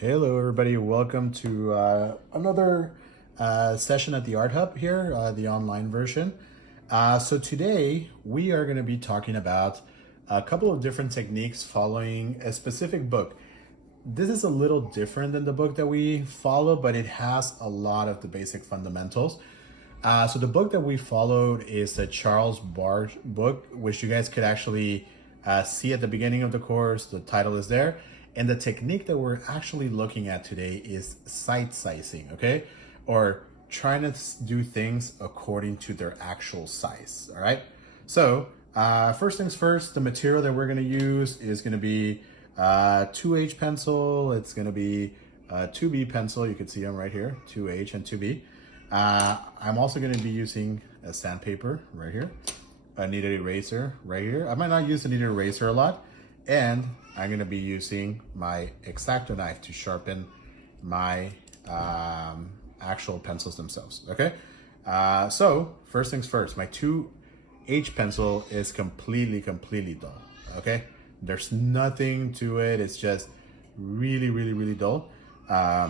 Hello, everybody. Welcome to another session at the Art Hub here, the online version. So today we are going to be talking about a couple of different techniques following a specific book. This is a little different than the book that we follow, but it has a lot of the basic fundamentals. So the book that we followed is the Charles Barge book, which you guys could actually see at the beginning of the course. The title is there. And the technique that we're actually looking at today is sight sizing, okay? Or trying to do things according to their actual size, all right? So first things first, the material that we're gonna use is gonna be 2H pencil. It's gonna be 2B pencil. You can see them right here, 2H and 2B. I'm also gonna be using a sandpaper right here, a kneaded eraser right here. I might not use the kneaded eraser a lot, and I'm gonna be using my X-Acto knife to sharpen my actual pencils themselves, okay? So first things first, my 2H pencil is completely dull, okay? There's nothing to it, it's just really dull.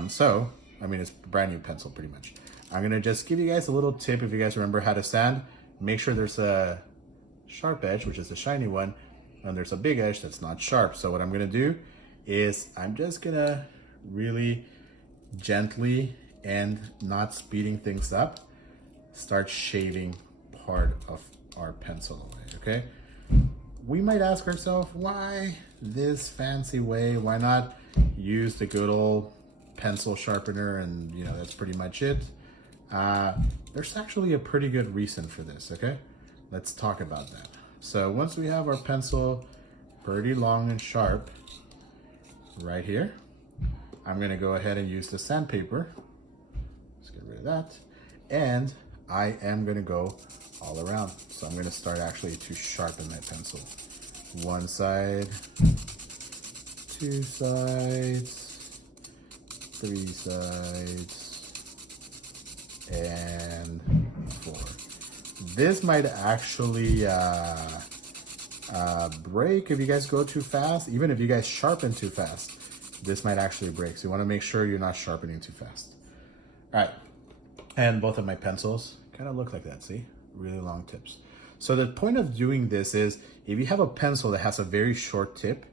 So, I mean, it's a brand new pencil pretty much. I'm gonna just give you guys a little tip if you guys remember how to sand. Make sure there's a sharp edge, which is the shiny one, and there's a big edge that's not sharp. So what I'm gonna do is I'm just gonna really gently and not speeding things up, start shaving part of our pencil away, okay? We might ask ourselves, why this fancy way? Why not use the good old pencil sharpener and that's pretty much it? There's actually a pretty good reason for this, okay? Let's talk about that. So once we have our pencil pretty long and sharp right here, I'm gonna go ahead and use the sandpaper. Let's get rid of that. And I am gonna go all around. So I'm gonna start actually to sharpen my pencil. One side, two sides, three sides, and four. This might actually break if you guys go too fast. Even if you guys sharpen too fast, this might actually break. So you want to make sure you're not sharpening too fast. All right, and both of my pencils kind of look like that, see? Really long tips. So the point of doing this is, if you have a pencil that has a very short tip,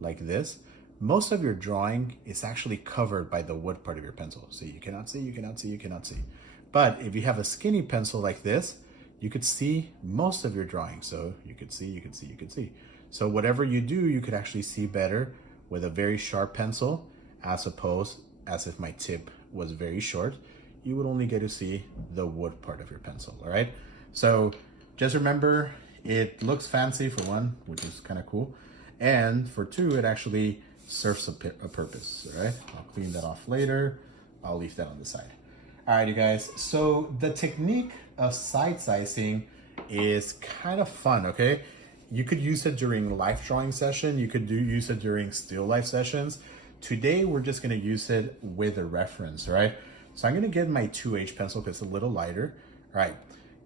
like this, most of your drawing is actually covered by the wood part of your pencil. So you cannot see, you cannot see, you cannot see. But if you have a skinny pencil like this, you could see most of your drawing. So you could see, you could see, you could see. So whatever you do, you could actually see better with a very sharp pencil, as opposed as if my tip was very short. You would only get to see the wood part of your pencil, all right? So just remember, it looks fancy for one, which is kind of cool. And for two, it actually serves a purpose, all right? I'll clean that off later. I'll leave that on the side. All right, you guys, so the technique of sight sizing is kind of fun, okay? You could use it during life drawing session. You could use it during still life sessions. Today, we're just gonna use it with a reference, all right? So I'm gonna get my 2H pencil because it's a little lighter. All right,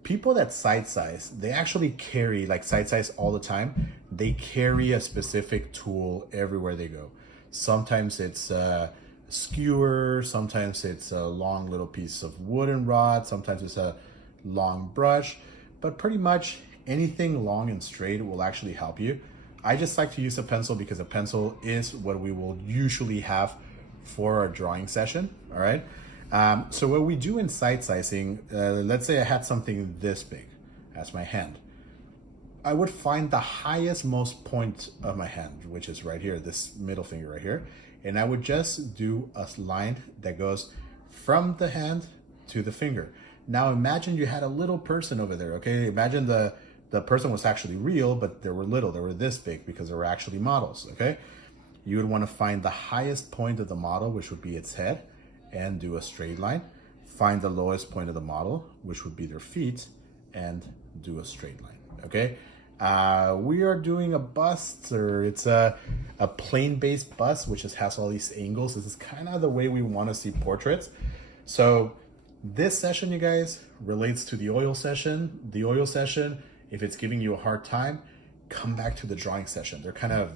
people that sight size, they actually carry, like sight size all the time. They carry a specific tool everywhere they go. Sometimes it's skewer, sometimes it's a long little piece of wooden rod, sometimes it's a long brush, but pretty much anything long and straight will actually help you. I just like to use a pencil because a pencil is what we will usually have for our drawing session, all right? So what we do in sight sizing, let's say I had something this big as my hand. I would find the highest most point of my hand, which is right here, this middle finger right here. And I would just do a line that goes from the hand to the finger. Now imagine you had a little person over there, okay? Imagine the person was actually real, but they were little, they were this big because they were actually models, okay? You would want to find the highest point of the model, which would be its head, and do a straight line. Find the lowest point of the model, which would be their feet, and do a straight line, okay? We are doing a bust, or it's a plane-based bust, which has all these angles. This is kind of the way we want to see portraits. So this session, you guys, relates to the oil session. The oil session, if it's giving you a hard time, come back to the drawing session.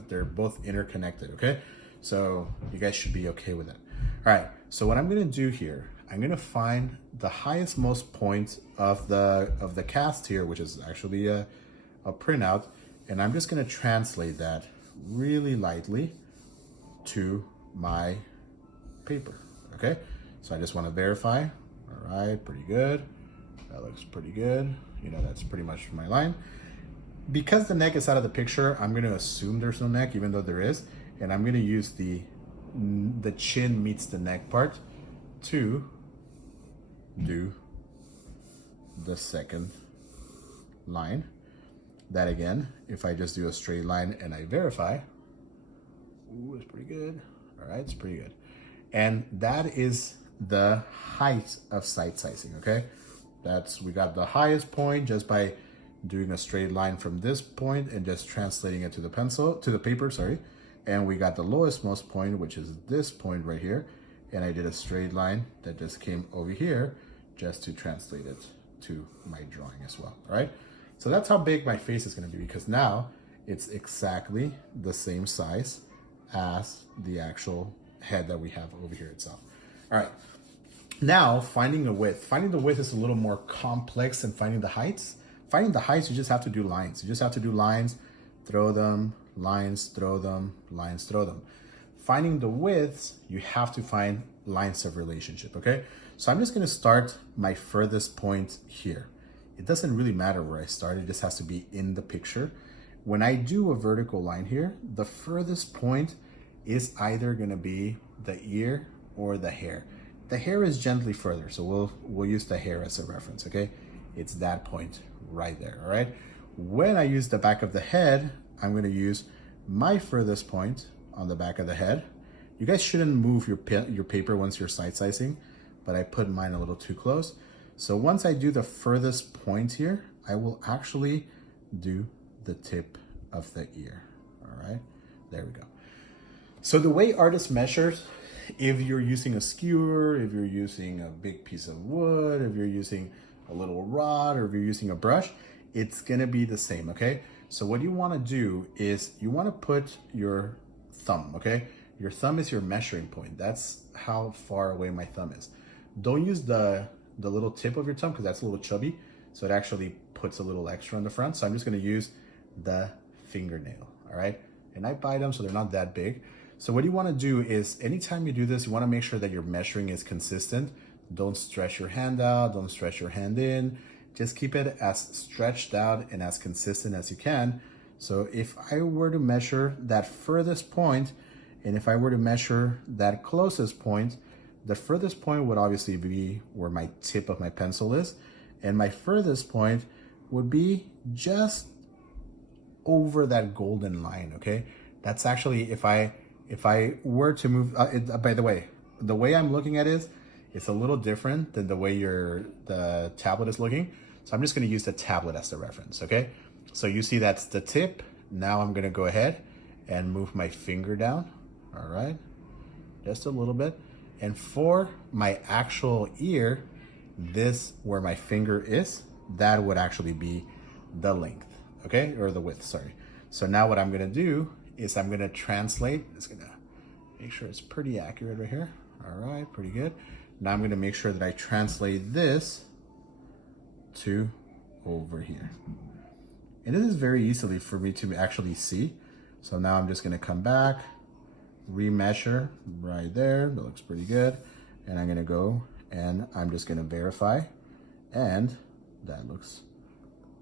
They're both interconnected, okay? So you guys should be okay with it. All right, so what I'm gonna do here, I'm gonna find the highest most point of the cast here, which is actually a printout, and I'm just gonna translate that really lightly to my paper, okay? So I just wanna verify. All right, pretty good. That looks pretty good. You know, that's pretty much my line. Because the neck is out of the picture, I'm gonna assume there's no neck, even though there is, and I'm gonna use the chin meets the neck part to do the second line. That again, if I just do a straight line and I verify, ooh, it's pretty good. All right, it's pretty good. And that is the height of sight sizing, okay? We got the highest point just by doing a straight line from this point and just translating it to the paper, sorry. And we got the lowest most point, which is this point right here. And I did a straight line that just came over here just to translate it to my drawing as well, all right? So that's how big my face is gonna be, because now it's exactly the same size as the actual head that we have over here itself. All right, now finding the width. Finding the width is a little more complex than finding the heights. Finding the heights, you just have to do lines. You just have to do lines, throw them, lines, throw them, lines, throw them. Finding the widths, you have to find lines of relationship, okay? So I'm just gonna start my furthest point here. It doesn't really matter where I start, it just has to be in the picture. When I do a vertical line here, the furthest point is either gonna be the ear or the hair. The hair is gently further, so we'll use the hair as a reference, okay? It's that point right there, all right? When I use the back of the head, I'm gonna use my furthest point on the back of the head. You guys shouldn't move your paper once you're sight sizing, but I put mine a little too close. So once I do the furthest point here, I will actually do the tip of the ear, all right? There we go. So the way artists measures, if you're using a skewer, if you're using a big piece of wood, if you're using a little rod, or if you're using a brush, it's gonna be the same, okay? So what you wanna do is you wanna put your thumb, okay? Your thumb is your measuring point. That's how far away my thumb is. Don't use the little tip of your thumb because that's a little chubby. So it actually puts a little extra on the front. So I'm just gonna use the fingernail, all right? And I bite them so they're not that big. So what you wanna do is anytime you do this, you wanna make sure that your measuring is consistent. Don't stretch your hand out, don't stretch your hand in. Just keep it as stretched out and as consistent as you can. So if I were to measure that furthest point, and if I were to measure that closest point, the furthest point would obviously be where my tip of my pencil is, and my furthest point would be just over that golden line, okay? That's actually, if I were to move, by the way I'm looking at it, it's a little different than the way the tablet is looking. So I'm just gonna use the tablet as the reference, okay? So you see that's the tip. Now I'm gonna go ahead and move my finger down, all right? Just a little bit. And for my actual ear, this, where my finger is, that would actually be the length, okay? Or the width, sorry. So now what I'm gonna do is I'm gonna translate, it's gonna make sure it's pretty accurate right here. All right, pretty good. Now I'm gonna make sure that I translate this to over here. And this is very easily for me to actually see. So now I'm just gonna come back, remeasure right there. That looks pretty good. And I'm gonna go and I'm just gonna verify. And that looks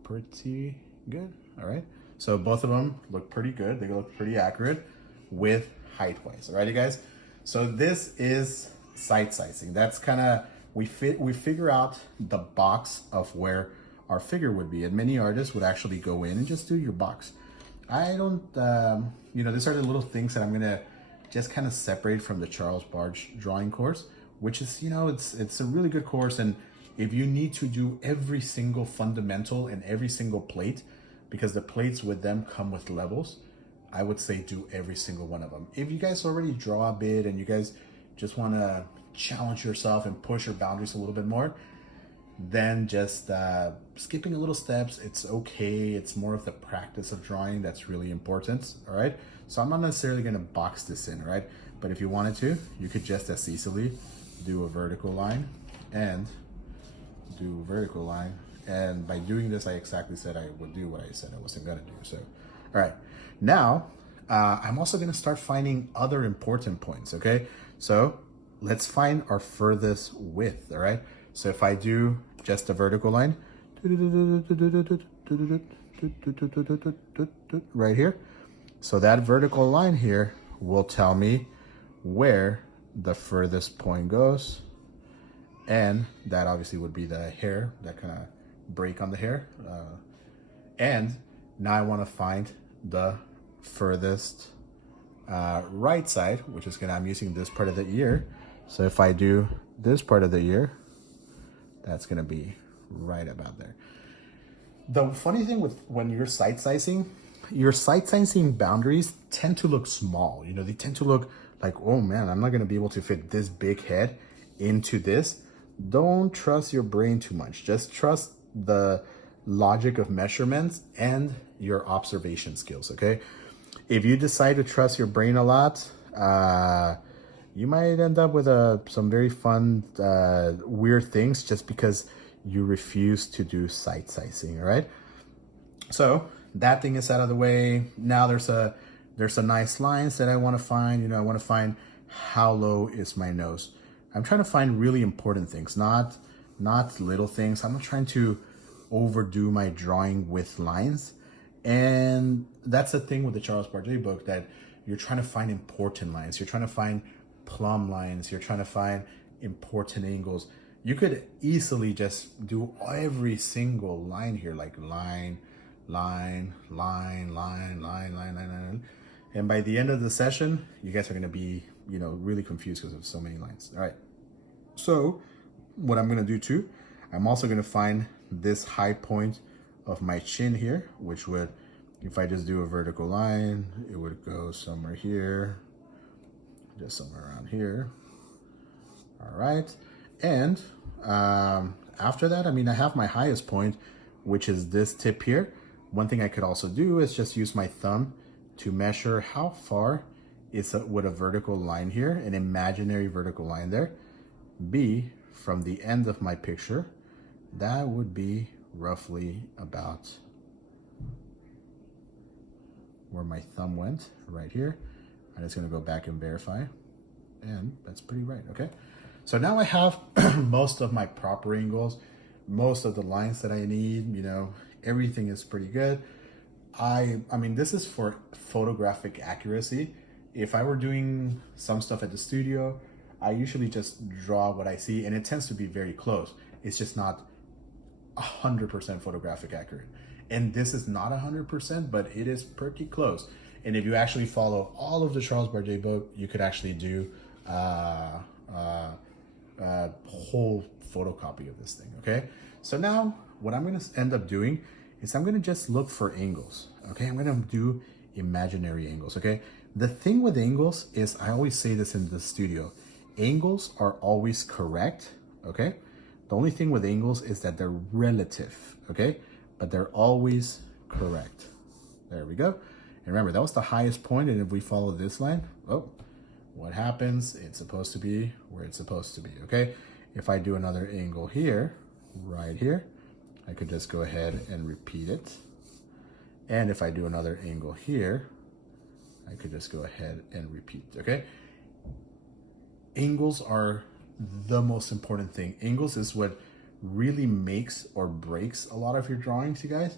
pretty good, all right? So both of them look pretty good. They look pretty accurate with height-wise, all right, you guys? So this is sight sizing. That's kind of, we figure out the box of where our figure would be. And many artists would actually go in and just do your box. I don't, these are the little things that I'm gonna just kind of separate from the Charles Barge drawing course, which is, it's a really good course. And if you need to do every single fundamental and every single plate, because the plates with them come with levels, I would say do every single one of them. If you guys already draw a bit and you guys just want to challenge yourself and push your boundaries a little bit more, then just skipping a little steps, it's okay. It's more of the practice of drawing that's really important, all right? So I'm not necessarily gonna box this in, right? But if you wanted to, you could just as easily do a vertical line and do a vertical line. And by doing this, I exactly said I would do what I said I wasn't gonna do. So, all right, now I'm also gonna start finding other important points, okay? So let's find our furthest width, all right? So if I do just a vertical line, right here, so that vertical line here will tell me where the furthest point goes, and that obviously would be the hair, that kind of break on the hair. And now I want to find the furthest right side, which is I'm using this part of the ear. So if I do this part of the ear, that's gonna be right about there. The funny thing with when you're sight sizing, your sight sizing boundaries tend to look small. You know, they tend to look like, oh man, I'm not gonna be able to fit this big head into this. Don't trust your brain too much. Just trust the logic of measurements and your observation skills, okay? If you decide to trust your brain a lot, you might end up with some very fun, weird things just because you refuse to do sight sizing, all right? So that thing is out of the way. Now there's a nice lines that I want to find. You know, I want to find how low is my nose. I'm trying to find really important things, not little things. I'm not trying to overdo my drawing with lines. And that's the thing with the Charles Bardet book, that you're trying to find important lines. You're trying to find plumb lines. You're trying to find important angles. You could easily just do every single line here, like line, line, line, line, line, line, line, line. And by the end of the session, you guys are going to be, you know, really confused because of so many lines. All right. So what I'm going to do too, I'm also going to find this high point of my chin here, which would, if I just do a vertical line, it would go somewhere here, just somewhere around here. All right. And after that, I mean, I have my highest point, which is this tip here. One thing I could also do is just use my thumb to measure how far would a vertical line here, an imaginary vertical line there, be from the end of my picture. That would be roughly about where my thumb went, right here. I'm just gonna go back and verify, and that's pretty right, okay? So now I have most of my proper angles, most of the lines that I need, you know, everything is pretty good. I mean, this is for photographic accuracy. If I were doing some stuff at the studio, I usually just draw what I see, and it tends to be very close. It's just not 100% photographic accurate. And this is not 100%, but it is pretty close. And if you actually follow all of the Charles Bardet book, you could actually do a whole photocopy of this thing, okay? So now what I'm gonna end up doing is I'm gonna just look for angles, okay? I'm gonna do imaginary angles, okay? The thing with angles is, I always say this in the studio, angles are always correct, okay? The only thing with angles is that they're relative, okay? But they're always correct. There we go. And remember, that was the highest point, and if we follow this line, oh, what happens? It's supposed to be where it's supposed to be, okay? If I do another angle here, right here, I could just go ahead and repeat it. And if I do another angle here, I could just go ahead and repeat, okay? Angles are the most important thing. Angles is what really makes or breaks a lot of your drawings, you guys.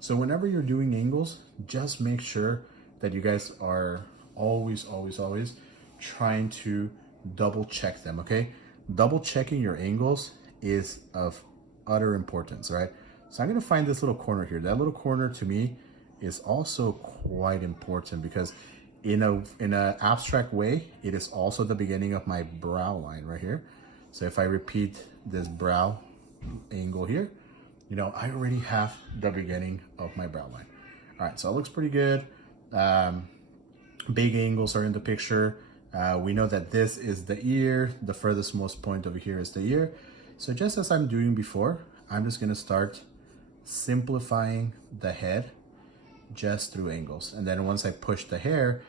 So whenever you're doing angles, just make sure that you guys are always, always, always trying to double check them, okay? Double checking your angles is of utter importance, right? So I'm gonna find this little corner here. That little corner to me is also quite important, because in a abstract way, it is also the beginning of my brow line right here. So if I repeat this brow angle here, you know, I already have the beginning of my brow line. All right, so it looks pretty good. Big angles are in the picture. We know that this is the ear. The furthest most point over here is the ear. So just as I'm doing before, I'm just gonna start simplifying the head just through angles. And then once I push the hair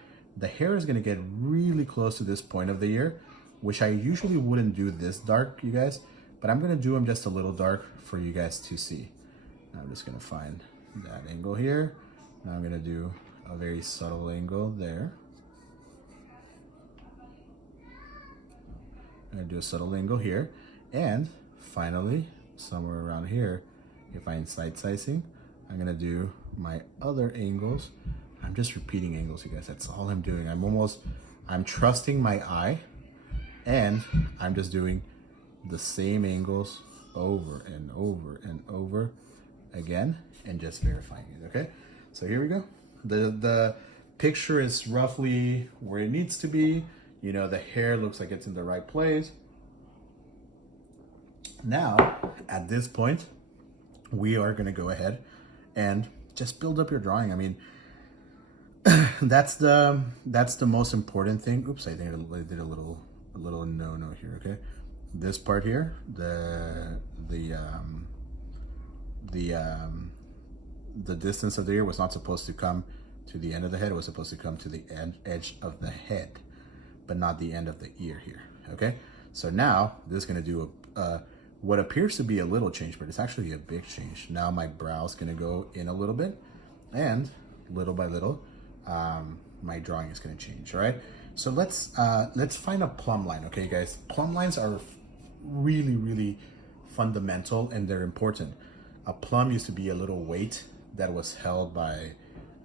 is gonna get really close to this point of the ear, which I usually wouldn't do this dark, you guys, but I'm gonna do them just a little dark for you guys to see. Now I'm just gonna find that angle here. Now I'm gonna do a very subtle angle there. I'm gonna do a subtle angle here. And finally, somewhere around here, if I'm side sizing, I'm gonna do my other angles. I'm just repeating angles, you guys. That's all I'm doing. I'm trusting my eye, and I'm just doing the same angles over and over and over again, and just verifying it, okay? So here we go. The picture is roughly where it needs to be. You know, the hair looks like it's in the right place. Now, at this point, we are gonna go ahead and just build up your drawing. I mean, that's the most important thing. Oops, I think I did a little no here. Okay, this part here, the distance of the ear was not supposed to come to the end of the head. It was supposed to come to the edge of the head, but not the end of the ear here. Okay, so now this is gonna do what appears to be a little change, but it's actually a big change. Now my brow's gonna go in a little bit, and little by little, my drawing is gonna change. All right. So let's find a plumb line. Okay, guys. Plumb lines are really, really fundamental, and they're important. A plumb used to be a little weight that was held by,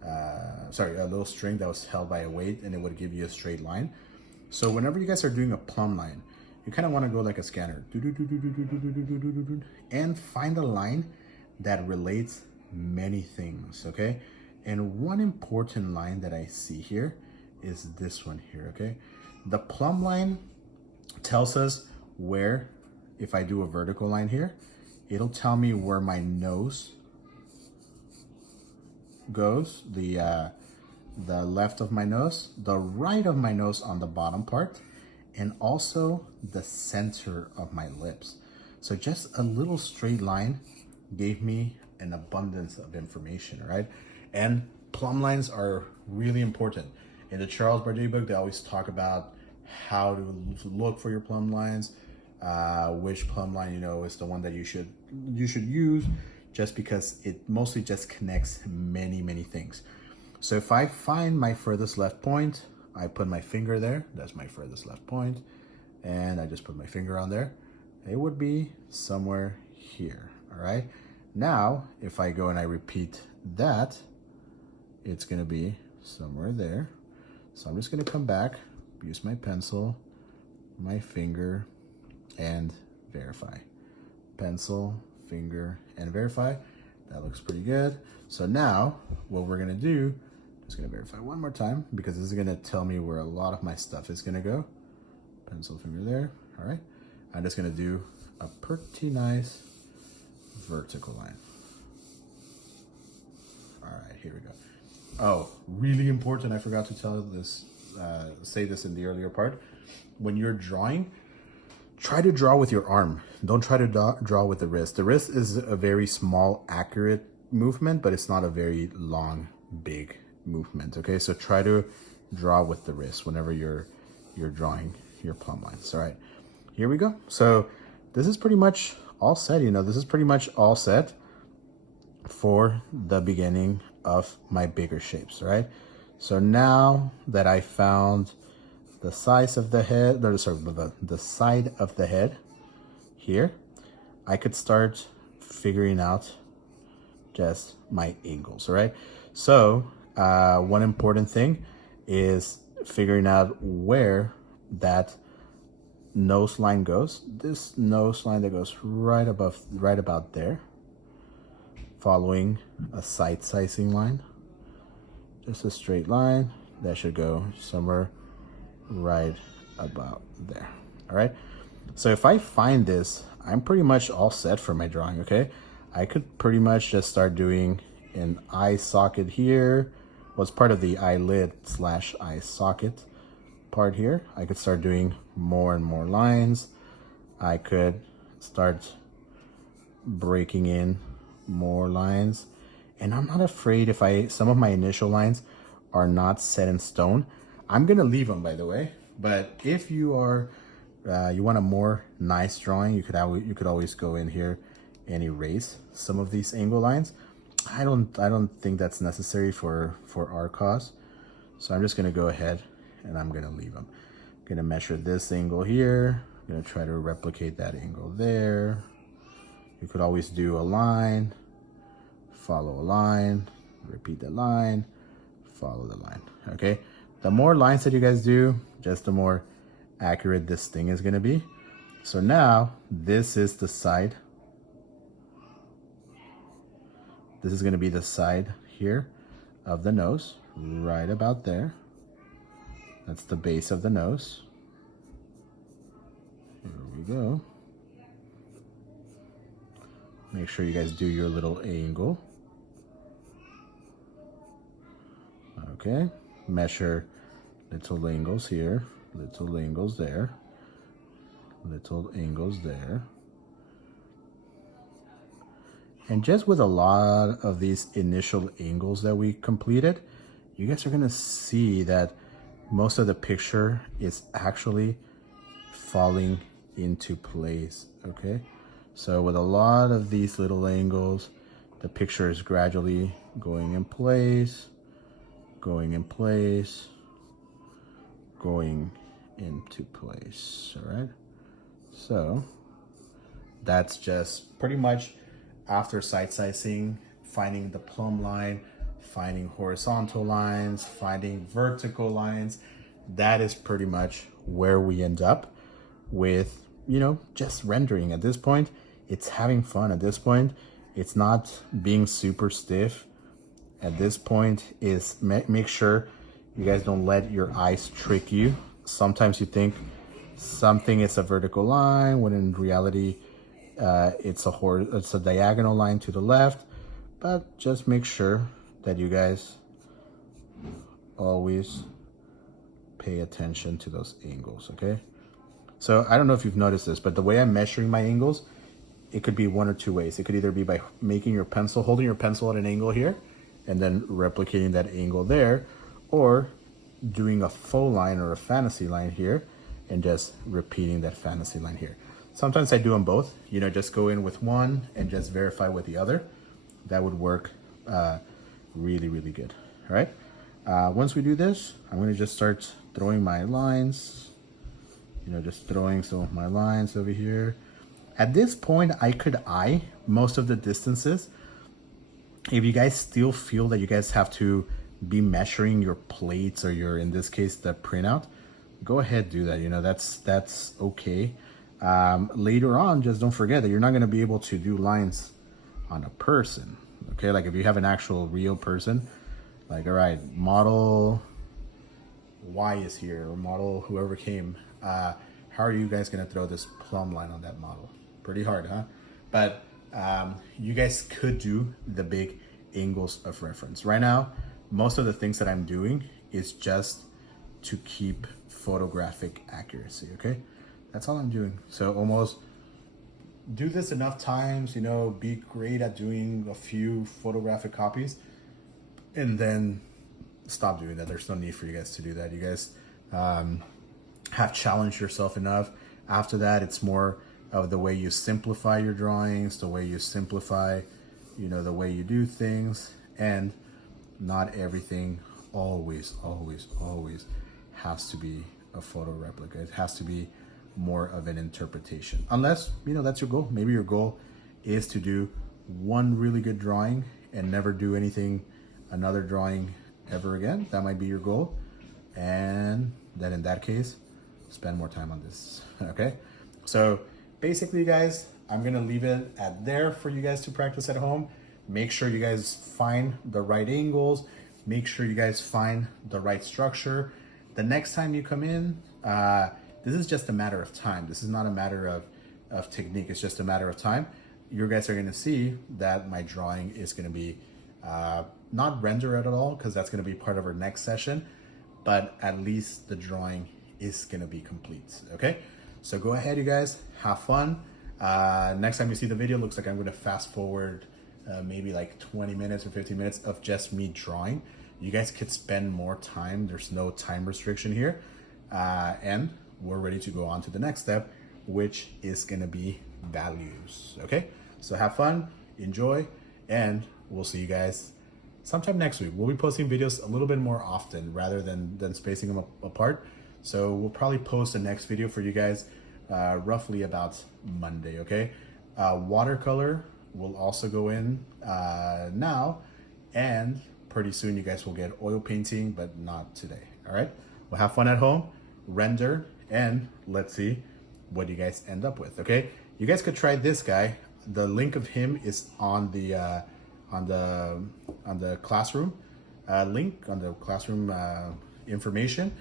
a little string that was held by a weight, and it would give you a straight line. So whenever you guys are doing a plumb line, you kind of want to go like a scanner and find a line that relates many things, okay? And one important line that I see here is this one here, okay? The plumb line tells us where, if I do a vertical line here, it'll tell me where my nose goes, the left of my nose, the right of my nose on the bottom part, and also the center of my lips. So just a little straight line gave me an abundance of information, right? And plumb lines are really important. In the Charles Bardet book, they always talk about how to look for your plumb lines, which plumb line, you know, is the one that you should use, just because it mostly just connects many, many things. So if I find my furthest left point, I put my finger there. That's my furthest left point. And I just put my finger on there. It would be somewhere here, all right? Now, if I go and I repeat that, it's gonna be somewhere there. So I'm just gonna come back, use my pencil, my finger, and verify. Pencil, finger, and verify. That looks pretty good. So now, what we're gonna do, just gonna verify one more time, because this is gonna tell me where a lot of my stuff is gonna go. Pencil, finger there, all right? I'm just gonna do a pretty nice vertical line. All right, here we go. Oh, really important, I forgot to tell this, say this in the earlier part. When you're drawing, try to draw with your arm. Don't try to draw with the wrist. The wrist is a very small, accurate movement, but it's not a very long, big movement, okay? So try to draw with the wrist whenever you're drawing your plumb lines. All right, here we go. So this is pretty much all set. You know, this is pretty much all set for the beginning of my bigger shapes, right? So now that I found the size of the head, or sorry, the side of the head here, I could start figuring out just my angles, all right? So one important thing is figuring out where that nose line goes. This nose line that goes right about there, following a side sizing line, just a straight line that should go somewhere right about there. All right, so if I find this, I'm pretty much all set for my drawing. Okay, I could pretty much just start doing an eye socket here. Was part of the eyelid / eye socket part here. I could start doing more and more lines. I could start breaking in more lines. And I'm not afraid if some of my initial lines are not set in stone, I'm gonna leave them, by the way. But if you are, you want a more nice drawing, you could always go in here and erase some of these angle lines. I don't think that's necessary for our cause. So I'm just gonna go ahead and I'm gonna leave them. I'm gonna measure this angle here. I'm gonna try to replicate that angle there. You could always do a line, follow a line, repeat the line, follow the line, okay? The more lines that you guys do, just the more accurate this thing is gonna be. So now, this is the side. This is gonna be the side here of the nose, right about there. That's the base of the nose. Here we go. Make sure you guys do your little angle. Okay, measure little angles here, little angles there, little angles there. And just with a lot of these initial angles that we completed, you guys are gonna see that most of the picture is actually falling into place, okay? So with a lot of these little angles, the picture is gradually going in place, going in place, going into place, all right? So that's just pretty much after sight sizing, finding the plumb line, finding horizontal lines, finding vertical lines. That is pretty much where we end up with, you know, just rendering. At this point, it's having fun. At this point, it's not being super stiff. At this point is make sure you guys don't let your eyes trick you. Sometimes you think something is a vertical line when in reality it's a diagonal line to the left. But just make sure that you guys always pay attention to those angles, okay? So I don't know if you've noticed this, but the way I'm measuring my angles, it could be one or two ways. It could either be by making your pencil, holding your pencil at an angle here, and then replicating that angle there, or doing a faux line or a fantasy line here, and just repeating that fantasy line here. Sometimes I do them both, you know, just go in with one and just verify with the other. That would work really, really good, all right? Once we do this, I'm gonna just start throwing my lines, you know, just throwing some of my lines over here. At this point, I could eye most of the distances. If you guys still feel that you guys have to be measuring your plates or your, in this case, the printout, go ahead, do that. You know, that's okay. Later on, just don't forget that you're not gonna be able to do lines on a person, okay? Like if you have an actual real person, like, all right, model Y is here, or model whoever came, how are you guys gonna throw this plumb line on that model? Pretty hard, huh? But you guys could do the big angles of reference. Right now, most of the things that I'm doing is just to keep photographic accuracy, okay? That's all I'm doing. So almost do this enough times, you know, be great at doing a few photographic copies, and then stop doing that. There's no need for you guys to do that. You guys have challenged yourself enough. After that, it's more of the way you simplify your drawings, the way you simplify, you know, the way you do things, and not everything always has to be a photo replica. It has to be more of an interpretation, unless, you know, that's your goal. Maybe your goal is to do one really good drawing and never do another drawing ever again. That might be your goal, and then in that case, spend more time on this, okay? So basically, guys, I'm gonna leave it at there for you guys to practice at home. Make sure you guys find the right angles. Make sure you guys find the right structure. The next time you come in, this is just a matter of time. This is not a matter of technique. It's just a matter of time. You guys are gonna see that my drawing is gonna be not render at all, because that's gonna be part of our next session, but at least the drawing is gonna be complete, okay? So go ahead, you guys, have fun. Next time you see the video, looks like I'm going to fast forward maybe like 20 minutes or 15 minutes of just me drawing. You guys could spend more time. There's no time restriction here. And we're ready to go on to the next step, which is going to be values. Okay, so have fun, enjoy, and we'll see you guys sometime next week. We'll be posting videos a little bit more often rather than spacing them apart. So we'll probably post the next video for you guys roughly about Monday. Okay, watercolor will also go in now, and pretty soon you guys will get oil painting, but not today. All right, well, have fun at home, render, and let's see what you guys end up with. Okay, you guys could try this guy. The link of him is on the classroom link, on the classroom information.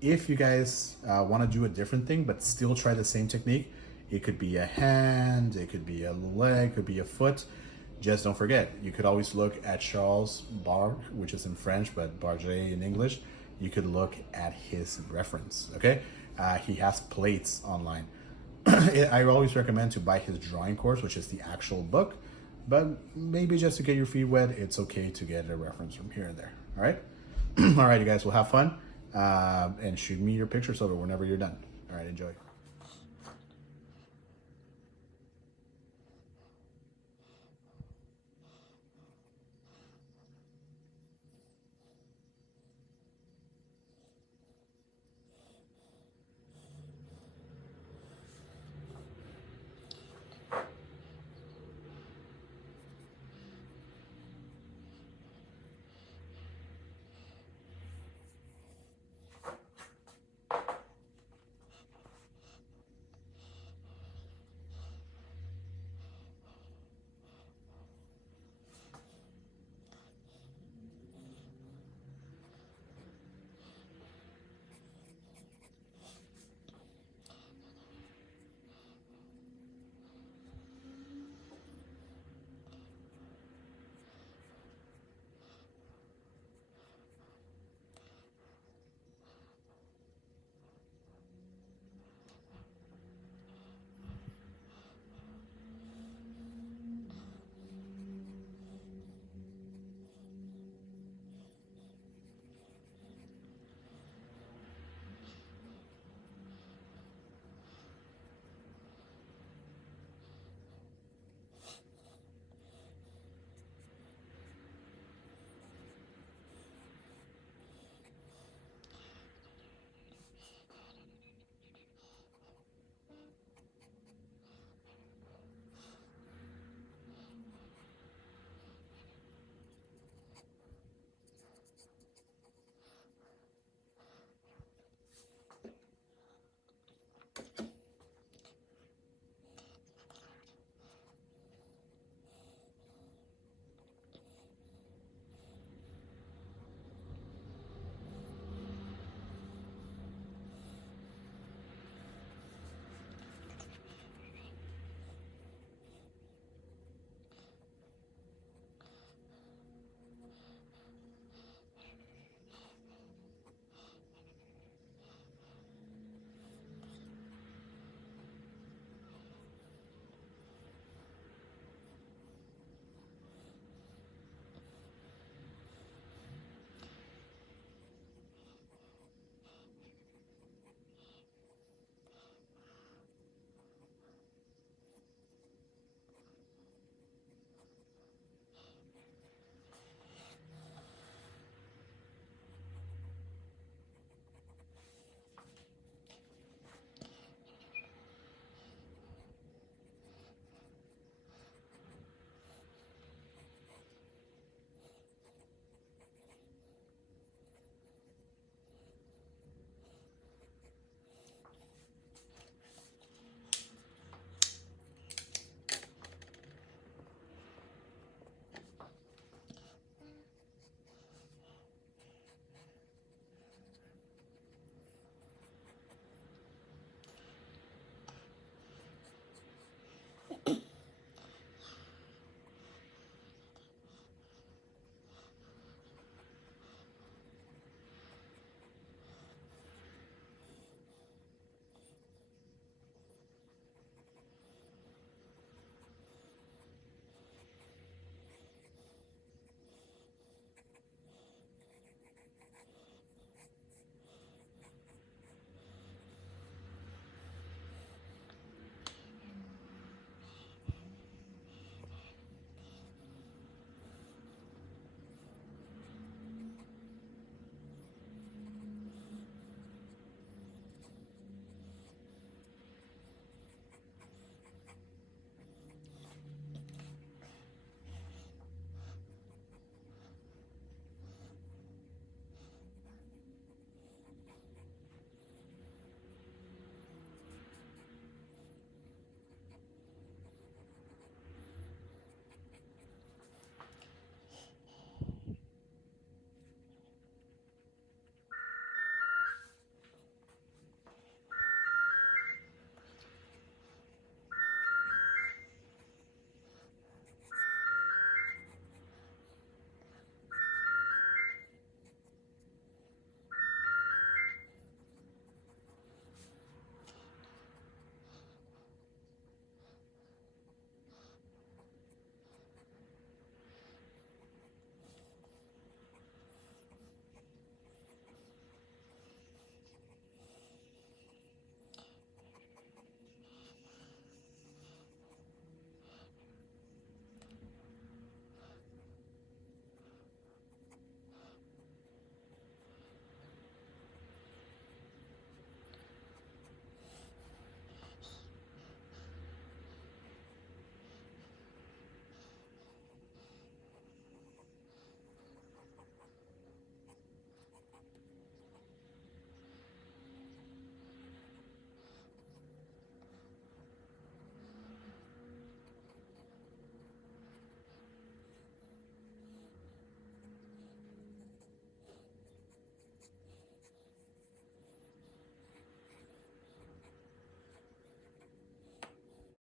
If you guys want to do a different thing but still try the same technique, it could be a hand, it could be a leg, it could be a foot. Just don't forget, you could always look at Charles Bargue, which is in French, but Barge in English. You could look at his reference, okay? He has plates online. I always recommend to buy his drawing course, which is the actual book, but maybe just to get your feet wet, it's okay to get a reference from here and there, all right? All right, you guys will have fun, and shoot me your pictures over whenever you're done. All right, enjoy.